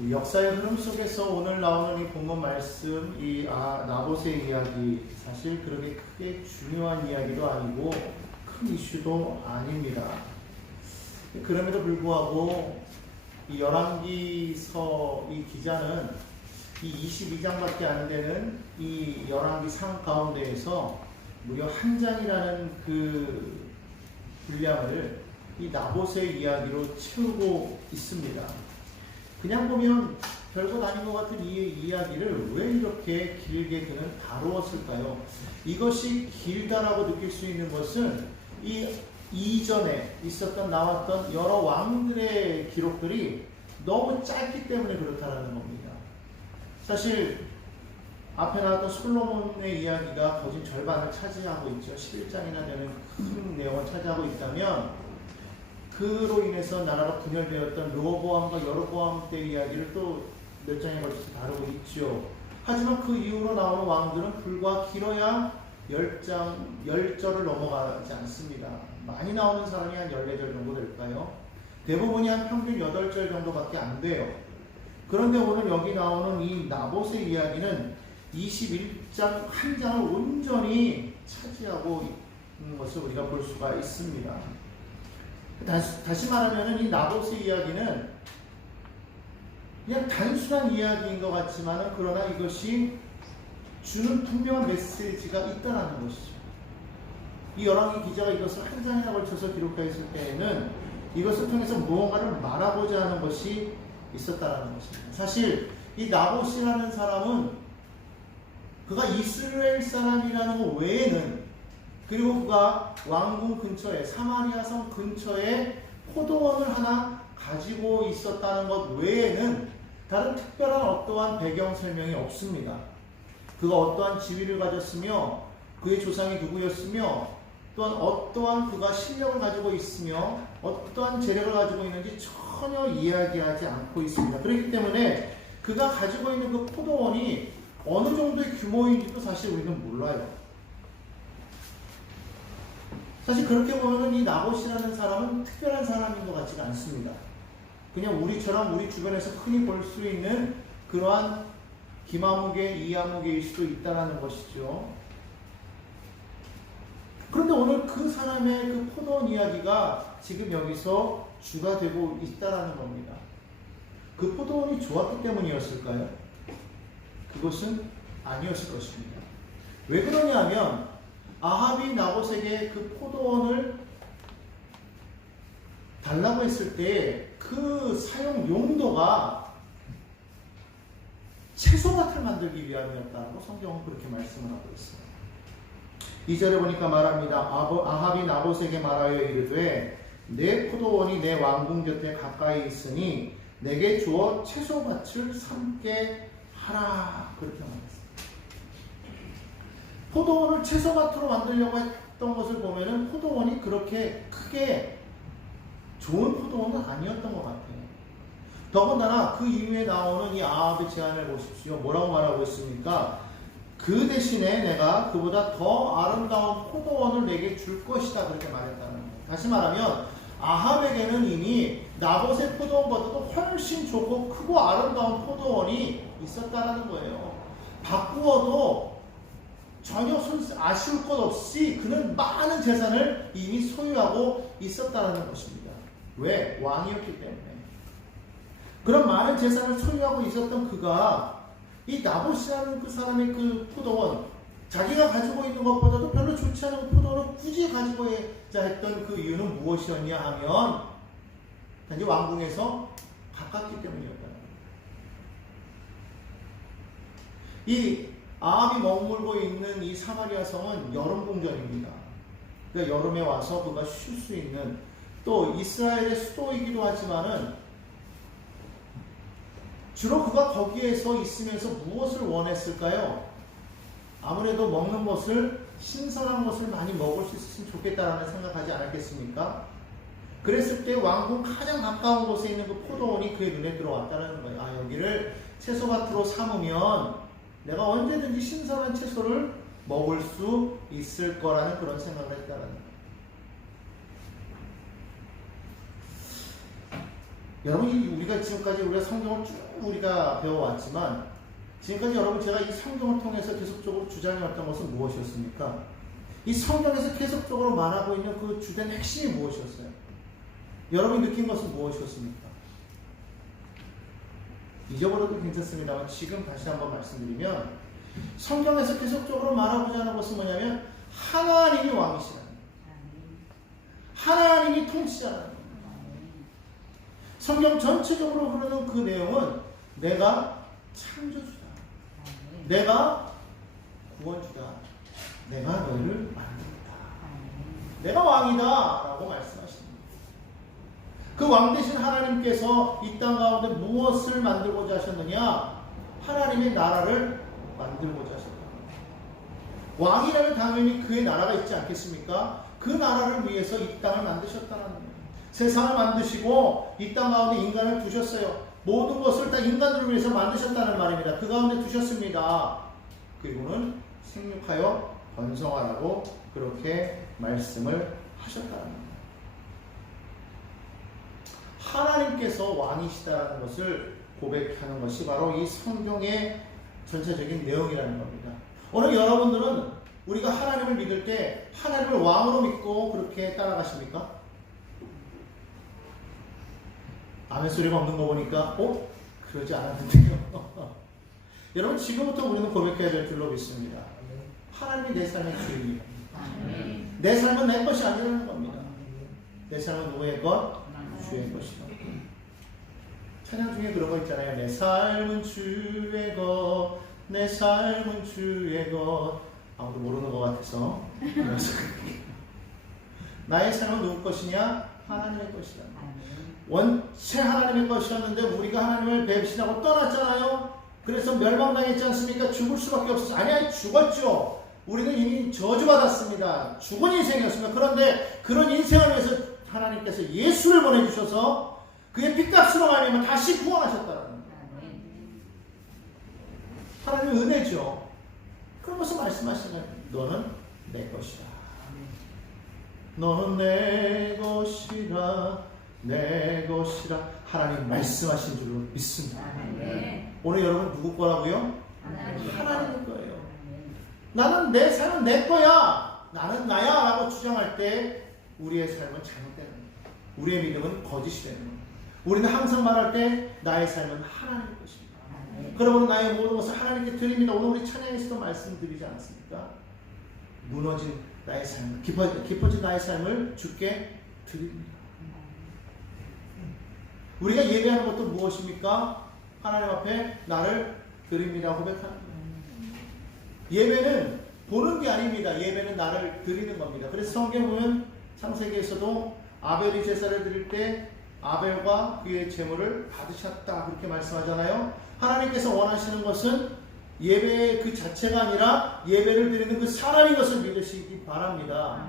이 역사의 흐름 속에서 오늘 나오는 이 본문 말씀, 나봇의 이야기, 사실 그렇게 크게 중요한 이야기도 아니고 큰 이슈도 아닙니다. 그럼에도 불구하고 이 열왕기서 이 기자는 이 22장밖에 안 되는 이 열왕기상 가운데에서 무려 한 장이라는 그 분량을 이 나봇의 이야기로 채우고 있습니다. 그냥 보면 별것 아닌 것 같은 이 이야기를 왜 이렇게 길게 그는 다루었을까요? 이것이 길다라고 느낄 수 있는 것은 이 이전에 있었던 나왔던 여러 왕들의 기록들이 너무 짧기 때문에 그렇다는 겁니다. 사실 앞에 나왔던 솔로몬의 이야기가 거진 절반을 차지하고 있죠. 11장이나 되는 큰 내용을 차지하고 있다면 그로 인해서 나라가 분열되었던 르호보암과 여로보암 때 이야기를 또 몇 장에 걸쳐서 다루고 있죠. 하지만 그 이후로 나오는 왕들은 불과 길어야 10절을 넘어가지 않습니다. 많이 나오는 사람이 한 14절 정도 될까요? 대부분이 한 평균 8절 정도밖에 안 돼요. 그런데 오늘 여기 나오는 이 나봇의 이야기는 21장 한 장을 온전히 차지하고 있는 것을 우리가 볼 수가 있습니다. 다시 말하면 이 나봇의 이야기는 그냥 단순한 이야기인 것 같지만 그러나 이것이 주는 분명한 메시지가 있다는 것이죠. 이 열왕기 기자가 이것을 한 장이나 걸쳐서 기록하였을 때에는 이것을 통해서 무언가를 말하고자 하는 것이 있었다는 것입니다. 사실 이 나봇이라는 사람은 그가 이스라엘 사람이라는 것 외에는, 그리고 그가 왕궁 근처에, 사마리아 성 근처에 포도원을 하나 가지고 있었다는 것 외에는 다른 특별한 어떠한 배경 설명이 없습니다. 그가 어떠한 지위를 가졌으며 그의 조상이 누구였으며 또한 어떠한 그가 실력을 가지고 있으며 어떠한 재력을 가지고 있는지 전혀 이야기하지 않고 있습니다. 그렇기 때문에 그가 가지고 있는 그 포도원이 어느 정도의 규모인지도 사실 우리는 몰라요. 사실 그렇게 보면 이 나봇이라는 사람은 특별한 사람인 것 같지가 않습니다. 그냥 우리처럼 우리 주변에서 흔히 볼 수 있는 그러한 김아무개, 이아무개일 수도 있다는 것이죠. 그런데 오늘 그 사람의 그 포도원 이야기가 지금 여기서 주가 되고 있다는 겁니다. 그 포도원이 좋았기 때문이었을까요? 그것은 아니었을 것입니다. 왜 그러냐면 아합이 나봇에게 그 포도원을 달라고 했을 때 그 사용 용도가 채소밭을 만들기 위함이었다고 성경은 그렇게 말씀을 하고 있습니다. 2절에 보니까 말합니다. 아합이 나봇에게 말하여 이르되 내 포도원이 내 왕궁 곁에 가까이 있으니 내게 주어 채소밭을 삼게 하라. 그렇게 말했습니다. 포도원을 채소밭으로 만들려고 했던 것을 보면은 포도원이 그렇게 크게 좋은 포도원은 아니었던 것 같아요. 더군다나 그 이후에 나오는 이 아합의 제안을 보십시오. 뭐라고 말하고 있습니까? 그 대신에 내가 그보다 더 아름다운 포도원을 내게 줄 것이다. 그렇게 말했다는 거예요. 다시 말하면 아합에게는 이미 나봇의 포도원보다도 훨씬 좋고 크고 아름다운 포도원이 있었다는 거예요. 바꾸어도 전혀 아쉬울 것 없이 그는 많은 재산을 이미 소유하고 있었다는 것입니다. 왜? 왕이었기 때문에. 그런 많은 재산을 소유하고 있었던 그가 이 나봇이라는 그 사람의 그 포도원, 자기가 가지고 있는 것보다도 별로 좋지 않은 포도원을 굳이 가지고자 했던 그 이유는 무엇이었냐 하면 단지 왕궁에서 가깝기 때문이었다. 이 아합이 머물고 있는 이 사마리아 성은 여름 궁전입니다. 그러니까 여름에 와서 그가 쉴 수 있는, 또 이스라엘의 수도이기도 하지만은 주로 그가 거기에서 있으면서 무엇을 원했을까요? 아무래도 먹는 것을, 신선한 것을 많이 먹을 수 있으면 좋겠다라는 생각하지 않았겠습니까? 그랬을 때 왕궁 가장 가까운 곳에 있는 그 포도원이 그의 눈에 들어왔다는 거예요. 아, 여기를 채소밭으로 삼으면 내가 언제든지 신선한 채소를 먹을 수 있을 거라는 그런 생각을 했다는 거예요. 여러분, 우리가 지금까지 우리가 성경을 쭉 우리가 배워왔지만, 지금까지 여러분 제가 이 성경을 통해서 계속적으로 주장해왔던 것은 무엇이었습니까? 이 성경에서 계속적으로 말하고 있는 그 주된 핵심이 무엇이었어요? 여러분이 느낀 것은 무엇이었습니까? 잊어버려도 괜찮습니다만 지금 다시 한번 말씀드리면, 성경에서 계속적으로 말하고자 하는 것은 뭐냐면 하나님이 왕이시라는 거예요. 하나님이 통치자라는 거예요. 성경 전체적으로 흐르는 그 내용은 내가 창조주다, 내가 구원주다, 내가 너희를 만든다, 내가 왕이다 라고 말씀하십니다. 그 왕 대신 하나님께서 이 땅 가운데 무엇을 만들고자 하셨느냐? 하나님의 나라를 만들고자 하셨다. 왕이라면 당연히 그의 나라가 있지 않겠습니까? 그 나라를 위해서 이 땅을 만드셨다는 거예요. 세상을 만드시고 이 땅 가운데 인간을 두셨어요. 모든 것을 다 인간들을 위해서 만드셨다는 말입니다. 그 가운데 두셨습니다. 그리고는 생육하여 번성하라고 그렇게 말씀을 하셨다는 겁니다. 하나님께서 왕이시다는 것을 고백하는 것이 바로 이 성경의 전체적인 내용이라는 겁니다. 오늘 여러분들은 우리가 하나님을 믿을 때 하나님을 왕으로 믿고 그렇게 따라가십니까? 아멘 소리가 없는 거 보니까 그러지 않았는데요. 여러분, 지금부터 우리는 고백해야 될 줄로 믿습니다. 하나님이 내 삶의 주인이에요. 내 삶은 내 것이 아니라는 겁니다. 내 삶은 누구의 것? 주의 것이다. 찬양 중에 그런 거 있잖아요. 내 삶은 주의 것, 내 삶은 주의 것. 아무도 모르는 것 같아서. 나의 삶은 누구 것이냐? 하나님의 것이다. 원체 하나님의 것이었는데 우리가 하나님을 배신하고 떠났잖아요. 그래서 멸망당했지 않습니까? 죽을 수밖에 없었어요. 아니, 죽었죠. 우리는 이미 저주받았습니다. 죽은 인생이었습니다. 그런데 그런 인생을 위해서 하나님께서 예수를 보내주셔서 그의 핏값으로 말미암아 다시 구원하셨다는 거예요. 하나님의 은혜죠. 그러면서 말씀하시는 너는 내 것이다. 너는 내 것이라, 내 것이라. 하나님 말씀하신 줄로 믿습니다. 오늘 여러분 누구 거라고요? 하나님의 거예요. 나는 내 삶은 내 거야, 나는 나야 라고 주장할 때 우리의 삶은 잘못되는 거예요. 우리의 믿음은 거짓이 되는 거예요. 우리는 항상 말할 때 나의 삶은 하나님의 것입니다. 그러므로 나의 모든 것을 하나님께 드립니다. 오늘 우리 찬양에서도 말씀드리지 않았습니까? 무너진 나의 삶, 깊어진 나의 삶을 주께 드립니다. 우리가 예배하는 것도 무엇입니까? 하나님 앞에 나를 드립니다 고백하는 거예요. 예배는 보는 게 아닙니다. 예배는 나를 드리는 겁니다. 그래서 성경 보면 창세기에서도 아벨이 제사를 드릴 때 아벨과 그의 제물을 받으셨다 그렇게 말씀하잖아요. 하나님께서 원하시는 것은 예배 그 자체가 아니라 예배를 드리는 그 사람인 것을 믿으시기 바랍니다.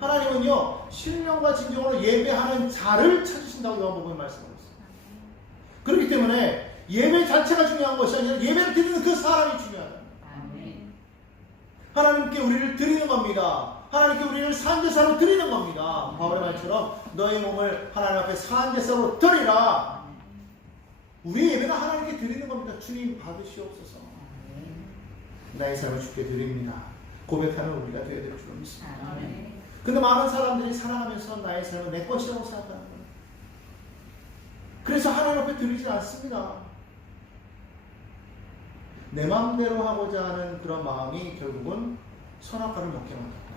하나님은요, 신령과 진정으로 예배하는 자를 찾으신다고 요한복음에 말씀하고 있습니다. 그렇기 때문에 예배 자체가 중요한 것이 아니라 예배를 드리는 그 사람이 중요하다. 하나님께 우리를 드리는 겁니다. 하나님께 우리를 산제사로 드리는 겁니다. 바울의 말처럼 너의 몸을 하나님 앞에 산제사로 드리라. 우리의 예배는 하나님께 드리는 겁니다. 주님 받으시옵소서. 나의 삶을 주께 드립니다. 고백하는 우리가 되어야 될 줄 믿습니다. 근데 많은 사람들이 살아가면서 나의 삶은 내 것이라고 생각하는 거예요. 그래서 하나님 앞에 드리지 않습니다. 내 마음대로 하고자 하는 그런 마음이 결국은 선악과를 먹게 만듭니다.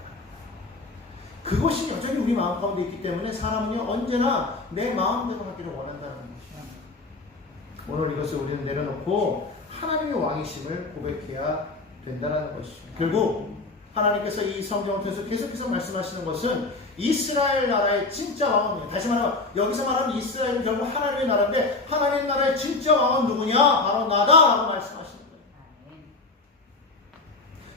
그것이 여전히 우리 마음 가운데 있기 때문에 사람은요, 언제나 내 마음대로 하기를 원한다는 것입니다. 오늘 이것을 우리는 내려놓고 하나님의 왕이심을 고백해야 된다는 것이죠. 결국 하나님께서 이 성경을 통해서 계속해서 말씀하시는 것은 이스라엘 나라의 진짜 왕은, 다시 말하면 여기서 말하는 이스라엘은 결국 하나님의 나라인데 하나님 나라의 진짜 왕은 누구냐? 바로 나다라고 말씀하시는 거예요.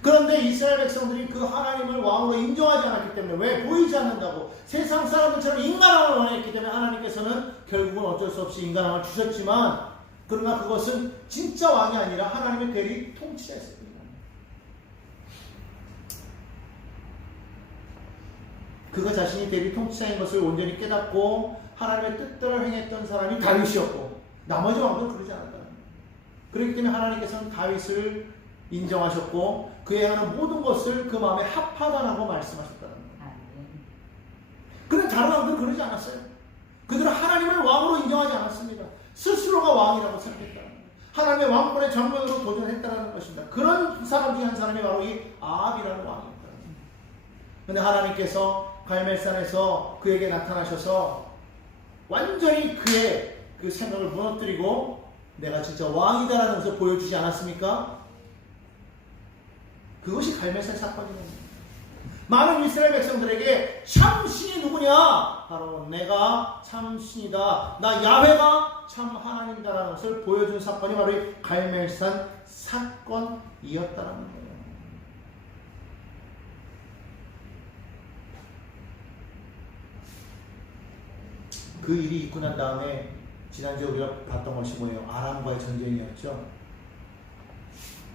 그런데 이스라엘 백성들이 그 하나님을 왕으로 인정하지 않았기 때문에, 왜? 보이지 않는다고 세상 사람들처럼 인간왕을 원했기 때문에 하나님께서는 결국은 어쩔 수 없이 인간왕을 주셨지만, 그러나 그것은 진짜 왕이 아니라 하나님의 대리 통치자였습니다. 그가 자신이 대리 통치자인 것을 온전히 깨닫고 하나님의 뜻대로 행했던 사람이 다윗이었고 나머지 왕들은 그러지 않았다는 거예요. 그렇기 때문에 하나님께서는 다윗을 인정하셨고 그의 하는 모든 것을 그 마음에 합하다라고 말씀하셨다는 거예요. 그런데 다른 왕들은 그러지 않았어요. 그들은 하나님을 왕으로 인정하지 않았습니다. 스스로가 왕이라고 생각했다는 거예요. 하나님의 왕권의 정면으로 도전했다는 것입니다. 그런 사람 중에 한 사람이 바로 이 아합이라는 왕이었다는 거예요. 그런데 하나님께서 갈멜산에서 그에게 나타나셔서 완전히 그의 그 생각을 무너뜨리고 내가 진짜 왕이다라는 것을 보여주지 않았습니까? 그것이 갈멜산 사건입니다. 많은 이스라엘 백성들에게 참 신이 누구냐? 바로 내가 참 신이다. 나 야훼가 참 하나님이다라는 것을 보여준 사건이 바로 이 갈멜산 사건이었다는 거예요. 그 일이 있고 난 다음에 지난주에 우리가 봤던 것이 뭐예요? 아람과의 전쟁이었죠.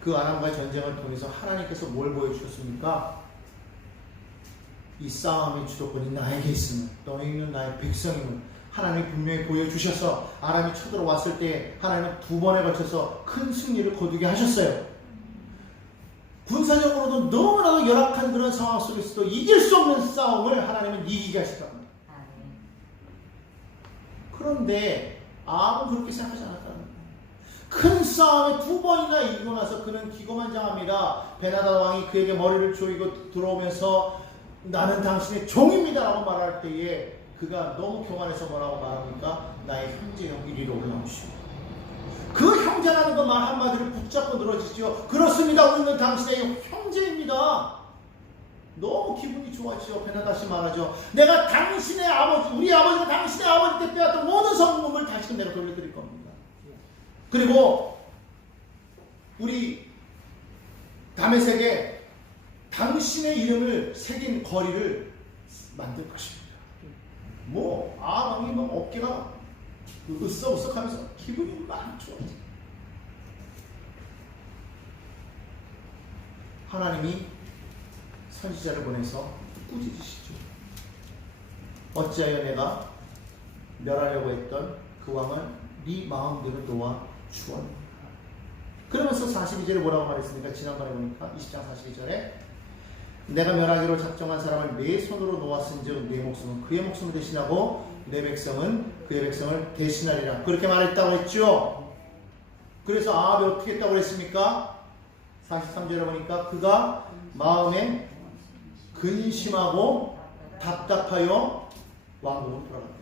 그 아람과의 전쟁을 통해서 하나님께서 뭘 보여주셨습니까? 이 싸움의 주도권이 나에게 있으면 너희는 나의 백성임을 하나님이 분명히 보여주셔서 아람이 쳐들어왔을 때 하나님은 2번에 걸쳐서 큰 승리를 거두게 하셨어요. 군사적으로도 너무나도 열악한 그런 상황 속에서도 이길 수 없는 싸움을 하나님은 이기게 하시더랍니다. 그런데 아합은 그렇게 생각하지 않았다는 거예요. 큰 싸움에 2번이나 이기고 나서 그는 기고만장합니다. 베나다 왕이 그에게 머리를 조이고 들어오면서 나는 당신의 종입니다 라고 말할 때에 그가 너무 교만해서 뭐라고 말합니까? 나의 형제 형 이리로 올라오시오. 그 형제라는 그 말 한마디를 붙잡고 늘어지죠. 그렇습니다. 우리는 당신의 형제입니다. 너무 기분이 좋아지죠. 베나다시 말하죠. 내가 당신의 아버지, 우리 아버지가 당신의 아버지 때 빼앗던 모든 성금을 다시금 내가 돌려드릴 겁니다. 그리고 우리 다메섹에 당신의 이름을 새긴 거리를 만들 것입니다. 아합 왕이 어깨가 으쓱으쓱하면서 기분이 많이 좋아져요. 하나님이 선지자를 보내서 꾸짖으시죠. 어찌하여 내가 멸하려고 했던 그 왕을 네 마음대로 놓아 주었는가. 그러면서 42절에 뭐라고 말했습니까? 지난번에 보니까 20장 42절에 내가 멸하기로 작정한 사람을 내 손으로 놓았은즉 내 목숨은 그의 목숨을 대신하고 내 백성은 그의 백성을 대신하리라. 그렇게 말했다고 했죠. 그래서 아합이 어떻게 했다고 했습니까? 43절에 보니까 그가 마음에 근심하고 답답하여 왕궁으로 돌아갔대요.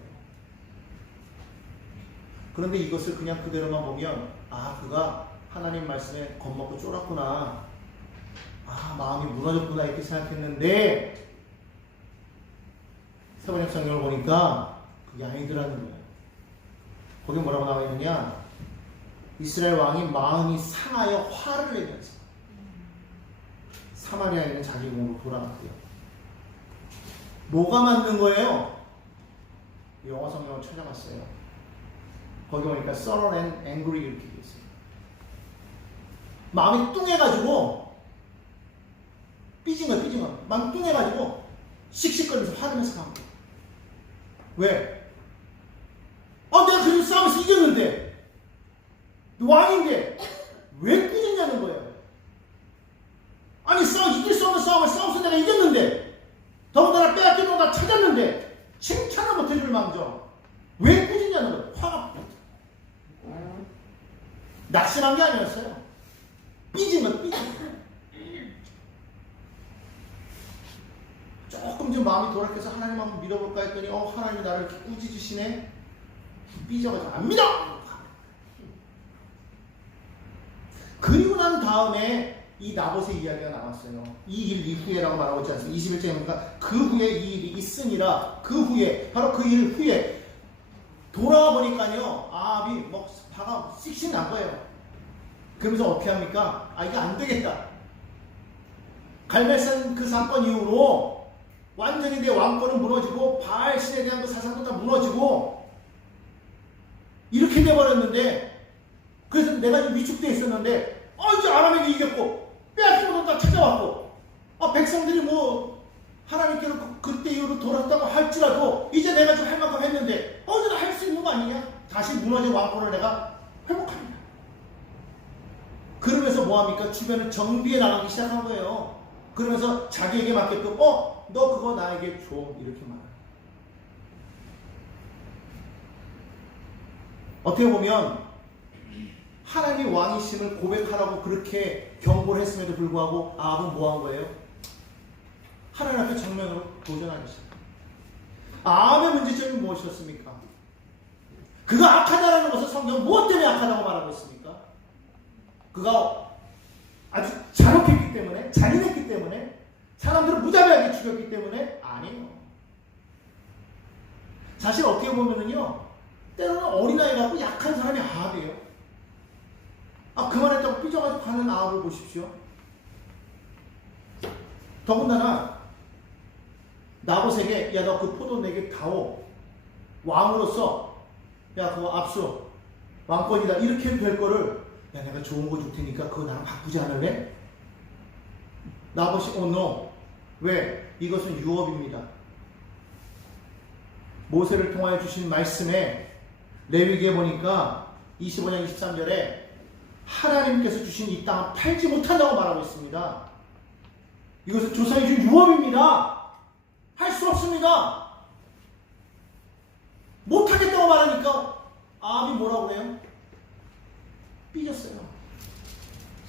그런데 이것을 그냥 그대로만 보면 그가 하나님 말씀에 겁먹고 쫄았구나. 마음이 무너졌구나 이렇게 생각했는데 세번역 성경을 보니까 그게 아니더라는 거예요. 거기 뭐라고 나와 있느냐? 이스라엘 왕이 마음이 상하여 화를 내면서 사마리아에 있는 자기 궁으로 돌아갔대요. 뭐가 맞는 거예요? 영어 성경을 찾아봤어요. 거기 보니까 sullen and angry 이렇게 돼 있어요. 마음이 뚱해가지고 삐진 거야. 마음이 뚱해가지고 씩씩거리면서 화내면서 간 거야. 왜? 내가 그래서 싸움에서 이겼는데 왕인데 왜 꾸짖냐는 거예요. 아니 이길 수 없는 싸움을 싸워서 내가 이겼는데 더군다나 빼앗기고 나 찾았는데 칭찬을 못해줄 망정 왜 꾸짖냐는 거예요. 화가 낙심한 게 아니었어요. 삐진 거. 조금 좀 마음이 돌아켜서 하나님 한번 믿어볼까 했더니 하나님이 나를 이렇게 꾸짖으시네. 삐져가지고 안 믿어! 그리고 난 다음에 이 나봇의 이야기가 나왔어요. 이 일 이후에라고 말하고 있지 않습니까? 21절에 보니까 그 후에 이 일이 있으니라. 그 후에 바로 그 일 후에 돌아와 보니까요 아합이 화가 씩씩 난 거예요. 그러면서 어떻게 합니까? 이게 안 되겠다. 갈멜산 그 사건 이후로 완전히 내 왕권은 무너지고 바알 신에 대한 그 사상도 다 무너지고 이렇게 돼버렸는데 그래서 내가 좀 위축되어 있었는데 이제 아람에게 이겼고 빼앗긴 것도 다 찾아왔고 백성들이 하나님께로 그때 이후로 돌았다고 할지라도 이제 내가 좀 할 만큼 했는데 어디나 할 수 있는 거 아니냐? 다시 무너진 왕권을 내가 회복합니다. 그러면서 뭐합니까? 주변을 정비해 나가기 시작한 거예요. 그러면서 자기에게 맞게끔 너 그거 나에게 줘 이렇게 말해요. 어떻게 보면 하나님 왕이심을 고백하라고 그렇게 경고를 했음에도 불구하고 아합은 뭐 한 거예요? 하나님 앞에 정면으로 도전하기 시작. 아합의 문제점이 무엇이었습니까? 그가 악하다라는 것을 성경은 무엇 때문에 악하다고 말하고 있습니까? 그가 아주 잔혹했기 때문에, 잔인했기 때문에, 사람들을 무자비하게 죽였기 때문에 아니에요. 사실 어떻게 보면은요, 때로는 어린아이 같고 약한 사람이 아합이에요. 그만했다고 삐져가지고 가는 아합을 보십시오. 더군다나 나봇에게 야 너 그 포도 내게 다오, 왕으로서 야 그거 압수, 왕권이다 이렇게 해도 될 거를 야 내가 좋은 거 줄 테니까 그거 나랑 바꾸지 않을래? 나봇이 no. 왜? 이것은 유업입니다. 모세를 통하여 주신 말씀에 레위기에 보니까 25장 23절에 하나님께서 주신 이 땅은 팔지 못한다고 말하고 있습니다. 이것은 조상이 준 유업입니다. 할 수 없습니다. 못하겠다고 말하니까 아합이 뭐라고 해요? 삐졌어요.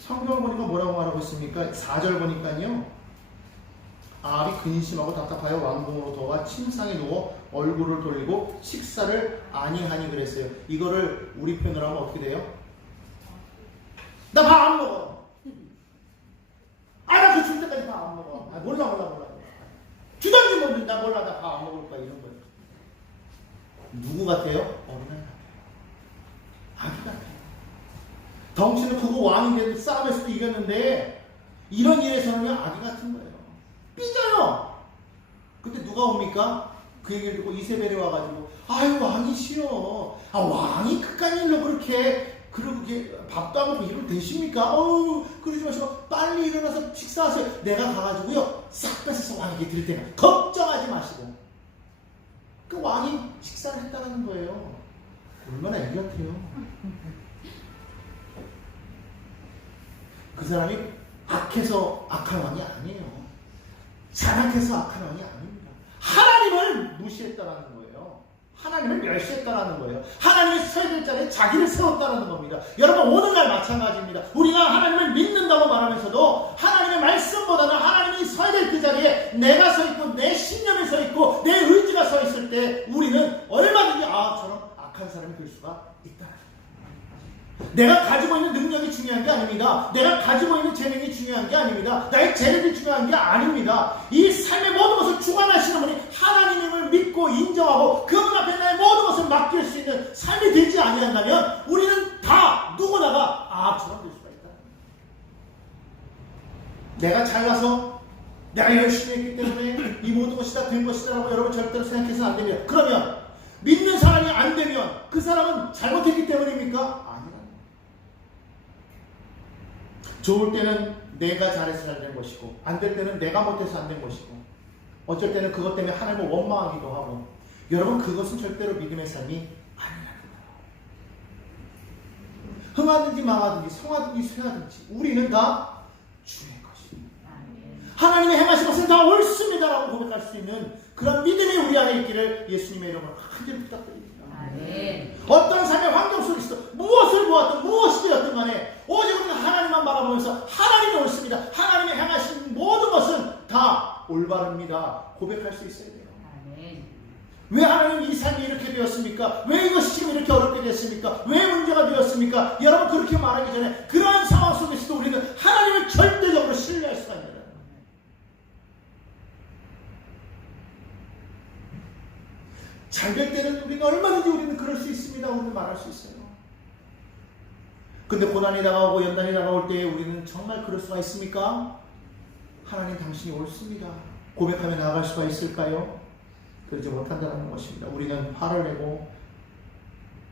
성경을 보니까 뭐라고 말하고 있습니까? 4절 보니까요, 아합이 근심하고 답답하여 왕궁으로 도와 침상에 누워 얼굴을 돌리고 식사를 아니하니 그랬어요. 이거를 우리 표현으로 하면 어떻게 돼요? 나 밥 안 먹어. 나 그 줄 때까지 밥 안 먹어. 몰라. 주던지 모르니 나 몰라. 나 밥 안 먹을 거야. 이런 거예요. 누구 같아요? 어린아이 같아요. 아기 같아요. 덩치는 크고 왕이 되는 싸움에서도 이겼는데 이런 일에서는 아기 같은 거예요. 삐져요. 근데 누가 옵니까? 그 얘기를 듣고 이세벨이 와가지고 아유 왕이 싫어. 왕이 그깟 일로 그렇게 밥도 안 먹고 이러면 되십니까? 그러지 마시고 빨리 일어나서 식사하세요. 내가 가가지고요 싹 뺏어서 왕에게 드릴 테니까 걱정하지 마시고. 그 왕이 식사를 했다는 거예요. 얼마나 애기 같아요. 그 사람이 악해서 악한 왕이 아니에요. 잔악해서 악한 왕이 아닙니다. 하나님을 무시했다라는 거예요. 하나님을 멸시했다라는 거예요. 하나님이 서야 될 자리에 자기를 세웠다라는 겁니다. 여러분 오늘날 마찬가지입니다. 우리가 하나님을 믿는다고 말하면서도 하나님의 말씀보다는 하나님이 서야 될 그 자리에 내가 서 있고 내 신념이 서 있고 내 의지가 서 있을 때 우리는 얼마든지 저런 악한 사람이 될 수가 있다. 내가 가지고 있는 능력이 중요한 게 아닙니다. 내가 가지고 있는 재능이 중요한 게 아닙니다. 나의 재능이 중요한 게 아닙니다. 이 삶의 모든 것을 주관하시는 분이 하나님을 믿고 인정하고 그분 앞에 나의 모든 것을 맡길 수 있는 삶이 되지 아니한다면 우리는 다 누구나가 아합처럼 될 수가 있다. 내가 잘나서 내가 열심히 했기 때문에 이 모든 것이 다 된 것이다라고 여러분 절대로 생각해서는 안 됩니다. 그러면 믿는 사람이 안 되면 그 사람은 잘못했기 때문입니까? 좋을 때는 내가 잘해서 잘 된 것이고 안 될 때는 내가 못해서 안 된 것이고 어쩔 때는 그것 때문에 하나님을 원망하기도 하고 여러분 그것은 절대로 믿음의 삶이 아니라는 거예요. 흥하든지 망하든지 성하든지 쇠하든지 우리는 다 주의 것입니다. 하나님의 행하신 것은 다 옳습니다라고 고백할 수 있는 그런 믿음이 우리 안에 있기를 예수님의 이름으로 간절히 부탁드립니다. 어떤 삶의 환경 속에서 무엇을 보았든 무엇이 되었든 간에 오직 우리는 하나님만 바라보면서 하나님이 옳습니다. 하나님이 행하신 모든 것은 다 올바릅니다. 고백할 수 있어야 돼요. 왜 하나님 이 삶이 이렇게 되었습니까? 왜 이것이 지금 이렇게 어렵게 됐습니까? 왜 문제가 되었습니까? 여러분 그렇게 말하기 전에 그러한 상황 속에서도 우리는 하나님을 절대적으로 신뢰할 수가 있습니다. 잘 될 때는 우리는 얼마든지 우리는 그럴 수 있습니다. 우리는 말할 수 있어요. 근데 고난이 다가오고 연단이 다가올 때에 우리는 정말 그럴 수가 있습니까? 하나님 당신이 옳습니다. 고백하며 나아갈 수가 있을까요? 그러지 못한다는 것입니다. 우리는 화를 내고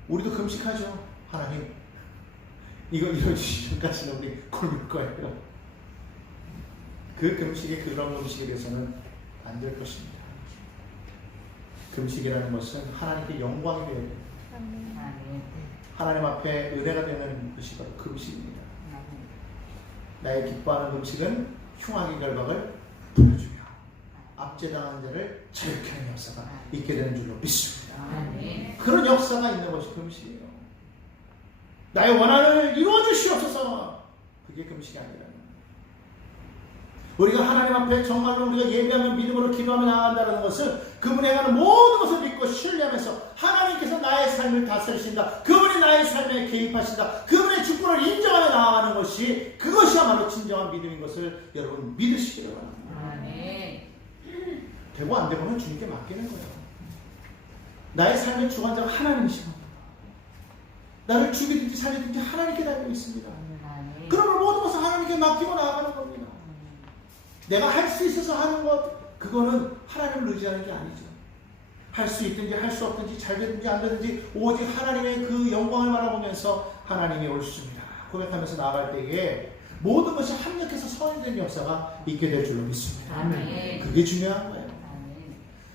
우리도 금식하죠. 하나님 이거 이루어주시기 전까지는 우리 굶을 거예요. 그 금식에 그런 음식에 대해서는 안 될 것입니다. 금식이라는 것은 하나님께 영광이 되어야 돼요. 하나님 앞에 은혜가 되는 것이 바로 금식입니다. 나의 기뻐하는 금식은 흉악의 결박을 풀어주며 압제당한 자를 자유케 하는 역사가 있게 되는 줄로 믿습니다. 그런 역사가 있는 것이 금식이에요. 나의 원한을 이루어주시옵소서. 그게 금식이 아니라는 거예요. 우리가 하나님 앞에 정말로 우리가 예배하며 믿음으로 기도하며 나아간다는 것은 그분이 행하는 모든 것을 믿고 신뢰하면서 하나님께서 나의 삶을 다스리신다. 그분이 나의 삶에 개입하신다. 그분의 주권을 인정하며 나아가는 것이 그것이야말로 진정한 믿음인 것을 여러분 믿으시기를 바랍니다. 되고 안 되고는 주님께 맡기는 거예요. 나의 삶의 주관자가 하나님이시고 나를 죽이든지 살리든지 하나님께 달려 있습니다. 그러면 모든 것을 하나님께 맡기고 나아가는 겁니다. 내가 할 수 있어서 하는 것, 그거는 하나님을 의지하는 게 아니죠. 할 수 있든지 할 수 없든지 잘 되든지 안 되든지 오직 하나님의 그 영광을 바라보면서 하나님이 옳습니다 고백하면서 나아갈 때에 모든 것이 합력해서 선이 되는 역사가 있게 될 줄로 믿습니다. 그게 중요한 거예요.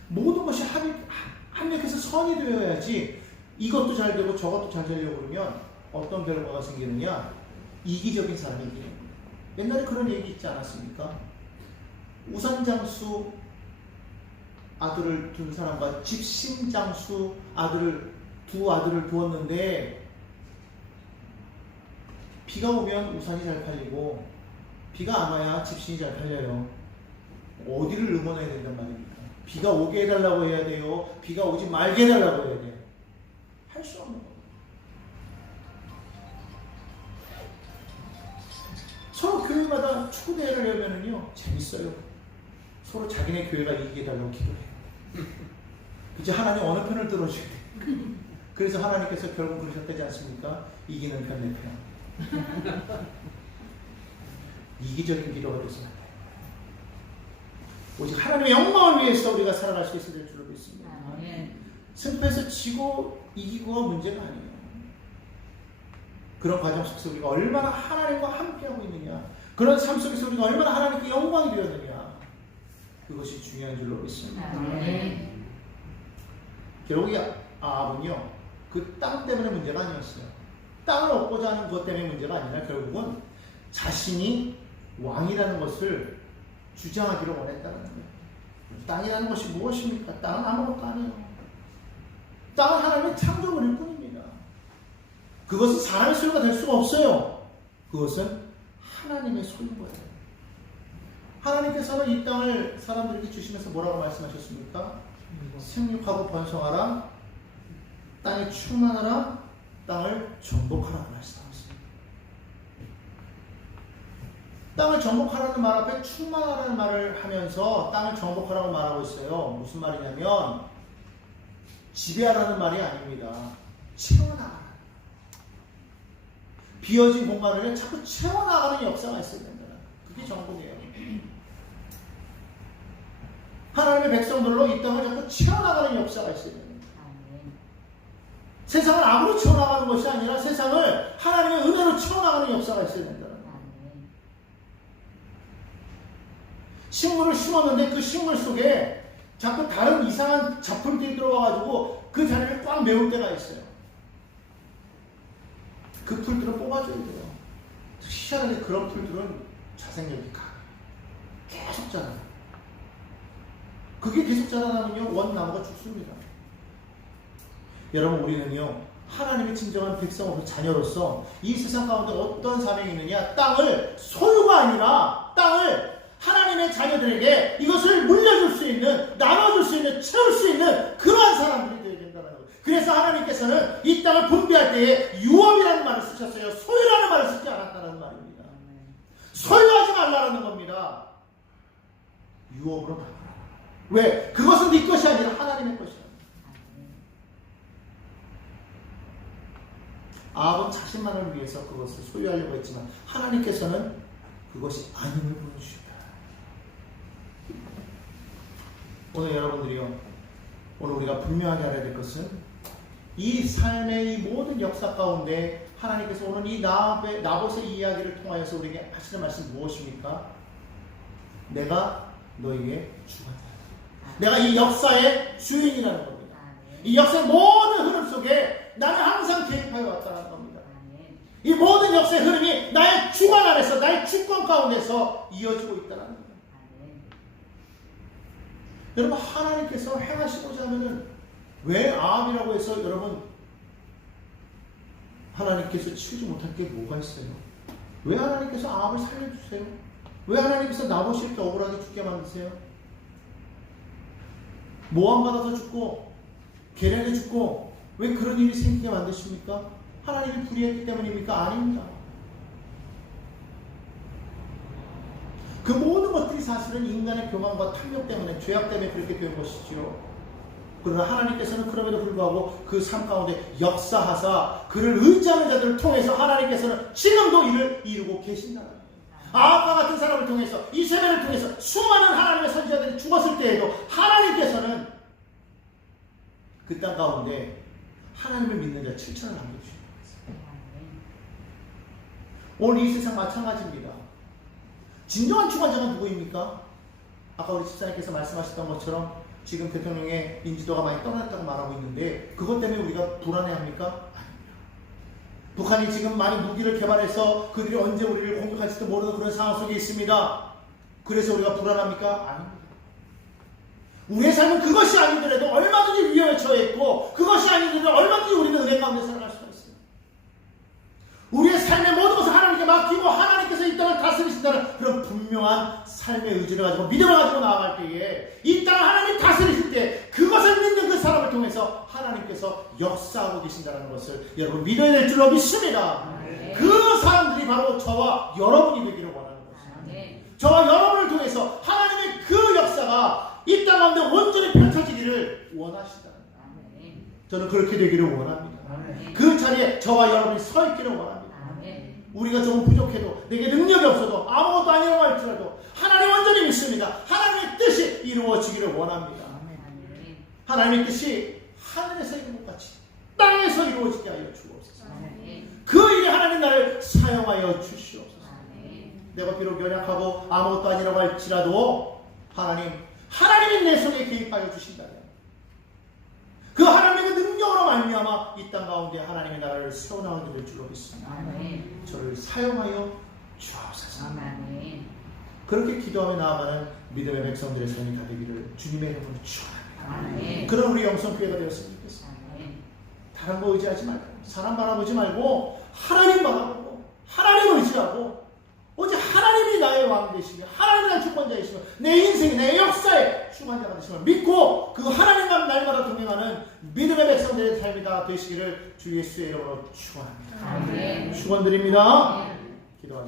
모든 것이 합력해서 선이 되어야지 이것도 잘 되고 저것도 잘 되려고 그러면 어떤 결과가 생기느냐? 이기적인 사람이 이기는 거예요. 옛날에 그런 얘기 있지 않았습니까? 우산장수 아들을 둔 사람과 집신장수 두 아들을 두었는데 비가 오면 우산이 잘 팔리고 비가 안 와야 집신이 잘 팔려요. 어디를 응원해야 된단 말입니까? 비가 오게 해달라고 해야 돼요? 비가 오지 말게 해달라고 해야 돼요? 할 수 없는 거예요. 서로 교회마다 축구대회를 하면은요 재밌어요. 서로 자기네 교회가 이기게 해달라고 기도해요. 이제 하나님 어느 편을 들어줘야 돼요. 그래서 하나님께서 결국 그러셨다지 않습니까? 이기는 편 내 편. 이기적인 기도가 되지 않아요. 오직 하나님의 영광을 위해서 우리가 살아갈 수 있어야 될 줄로 믿습니다. 승패에서 지고 이기고가 문제가 아니에요. 그런 과정 속에서 우리가 얼마나 하나님과 함께하고 있느냐, 그런 삶 속에서 우리가 얼마나 하나님께 영광이 되었느냐, 그것이 중요한 줄로 믿습니다. 결국 아합은요 그 땅 때문에 문제가 아니었어요. 땅을 얻고자 하는 것 때문에 문제가 아니라 결국은 자신이 왕이라는 것을 주장하기를 원했다는 거예요. 땅이라는 것이 무엇입니까? 땅은 아무것도 아니에요. 땅은 하나님의 창조물일 뿐입니다. 그것은 사람의 소유가 될 수가 없어요. 그것은 하나님의 소유인 거예요. 하나님께서는 이 땅을 사람들에게 주시면서 뭐라고 말씀하셨습니까? 생육하고 번성하라, 땅에 충만하라, 땅을 정복하라고 말씀하셨습니다. 땅을 정복하라는 말 앞에 충만하라는 말을 하면서 땅을 정복하라고 말하고 있어요. 무슨 말이냐면 지배하라는 말이 아닙니다. 채워나가라. 비어진 공간을 자꾸 채워나가는 역사가 있어야 된다. 그게 정복이에요. 하나님의 백성들로 이 땅을 자꾸 채워나가는 역사가 있어야 됩니다. 세상을 암으로 채워나가는 것이 아니라 세상을 하나님의 은혜로 채워나가는 역사가 있어야 된다. 식물을 심었는데 그 식물 속에 자꾸 다른 이상한 잡풀들이 들어와가지고 그 자리를 꽉 메울 때가 있어요. 그 풀들은 뽑아줘야 돼요. 희한하게 그런 풀들은 자생력이 강해요. 계속 자라요. 그게 계속 자라나면요 원나무가 죽습니다. 여러분, 우리는요 하나님의 진정한 백성으로 자녀로서 이 세상 가운데 어떤 사명이 있느냐, 땅을 소유가 아니라 땅을 하나님의 자녀들에게 이것을 물려줄 수 있는, 나눠줄 수 있는, 채울 수 있는 그러한 사람들이 되어야 된다는 거예요. 그래서 하나님께서는 이 땅을 분배할 때에 유업이라는 말을 쓰셨어요. 소유라는 말을 쓰지 않았다는 말입니다. 소유하지 말라는 겁니다. 유업으로 바꿔라. 왜? 그것은 네 것이 아니라 하나님의 것이다. 아합은 자신만을 위해서 그것을 소유하려고 했지만 하나님께서는 그것이 아님을 보여주셨다. 오늘 여러분들이요, 오늘 우리가 분명하게 알아야 될 것은 이 삶의 이 모든 역사 가운데 하나님께서 오늘 이 나봇의 이야기를 통하여서 우리에게 하시는 말씀 무엇입니까? 내가 너에게 주관하라. 내가 이 역사의 주인이라는 겁니다. 이 역사의 모든 흐름 속에 나는 항상 개입하여 왔다는 겁니다. 이 모든 역사의 흐름이 나의 주관 안에서, 나의 주권 가운데서 이어지고 있다는 겁니다. 여러분, 하나님께서 행하시고자 하면은 왜 아합이라고 해서 여러분 하나님께서 치우지 못할 게 뭐가 있어요? 왜 하나님께서 아합을 살려주세요? 왜 하나님께서 나봇이 이렇게 억울하게 죽게 만드세요? 모함 받아서 죽고 계략에 죽고 왜 그런 일이 생기게 만드십니까? 하나님이 불의했기 때문입니까? 아닙니다. 그 모든 것들이 사실은 인간의 교만과 탐욕 때문에, 죄악 때문에 그렇게 된 것이지요. 그러나 하나님께서는 그럼에도 불구하고 그 삶 가운데 역사하사 그를 의지하는 자들을 통해서 하나님께서는 지금도 이를 이루고 계신다는 거예요. 아합과 같은 사람을 통해서, 이세벨을 통해서 수많은 하나님의 선지자들이 죽었을 때에도 하나님께서는 그 땅 가운데 하나님을 믿는 자 7천을 남겨주신 거예요. 오늘 이 세상 마찬가지입니다. 진정한 주관자가 누구입니까? 아까 우리 집사님께서 말씀하셨던 것처럼 지금 대통령의 인지도가 많이 떠났다고 말하고 있는데 그것 때문에 우리가 불안해합니까? 아닙니다. 북한이 지금 많이 무기를 개발해서 그들이 언제 우리를 공격할지도 모르는 그런 상황 속에 있습니다. 그래서 우리가 불안합니까? 아닙니다. 우리의 삶은 그것이 아니더라도 얼마든지 위험에 처해 있고 그것이 아니더라도 얼마든지 우리는 은혜 가운데 살아갈 수가 있습니다. 우리의 삶의 모든 것을 하나님께 맡기고 하나님께서 이 땅을 다스리신다는 그런 분명한 삶의 의지를 가지고 믿음을 가지고 나아갈 때에 이 땅을 하나님 다스리실 때 그것을 믿는 그 사람을 통해서 하나님께서 역사하고 계신다는 것을 여러분 믿어야 될 줄로 믿습니다. 그 사람들이 바로 저와 여러분이 되기를 원하는 것입니다. 저와 여러분을 통해서 하나님의 그 역사가 이 땅 가운데 온전히 펼쳐지기를 원하신다는 거예요. 저는 그렇게 되기를 원합니다. 그 자리에 저와 여러분이 서 있기를 원합니다. 우리가 조금 부족해도, 내게 능력이 없어도, 아무것도 아니라고 할지라도 하나님 완전히 믿습니다. 하나님의 뜻이 이루어지기를 원합니다. 하나님의 뜻이 하늘에서 이루는 것 같이 땅에서 이루어지게 하여 주옵소서. 그 일이 하나님 나를 사용하여 주시옵소서. 내가 비록 연약하고 아무것도 아니라고 할지라도 하나님이 내 속에 개입하여 주신다면 그 하나님의 능력으로 말미암아 이 땅 가운데 하나님의 나라를 세워나가게 될 줄로 믿습니다. 저를 사용하여 주옵소서. 그렇게 기도하며 나아가는 믿음의 백성들의 삶이 다 되기를 주님의 이름으로 축원합니다. 그런 우리 영성교회가 되었으면 좋겠습니다. 다른 거 의지하지 말고, 사람 바라보지 말고 하나님 바라보고 하나님 의지하고 오직 하나님이 나의 왕 되시며 하나님이 나의 주권자이시며 내 인생, 내 역사의 주관자가 되심을 믿고 그 하나님과 날마다 동행하는 믿음의 백성들의 삶이 다 되시기를 주 예수의 이름으로 축원합니다. 축원드립니다. 기도하겠습니다.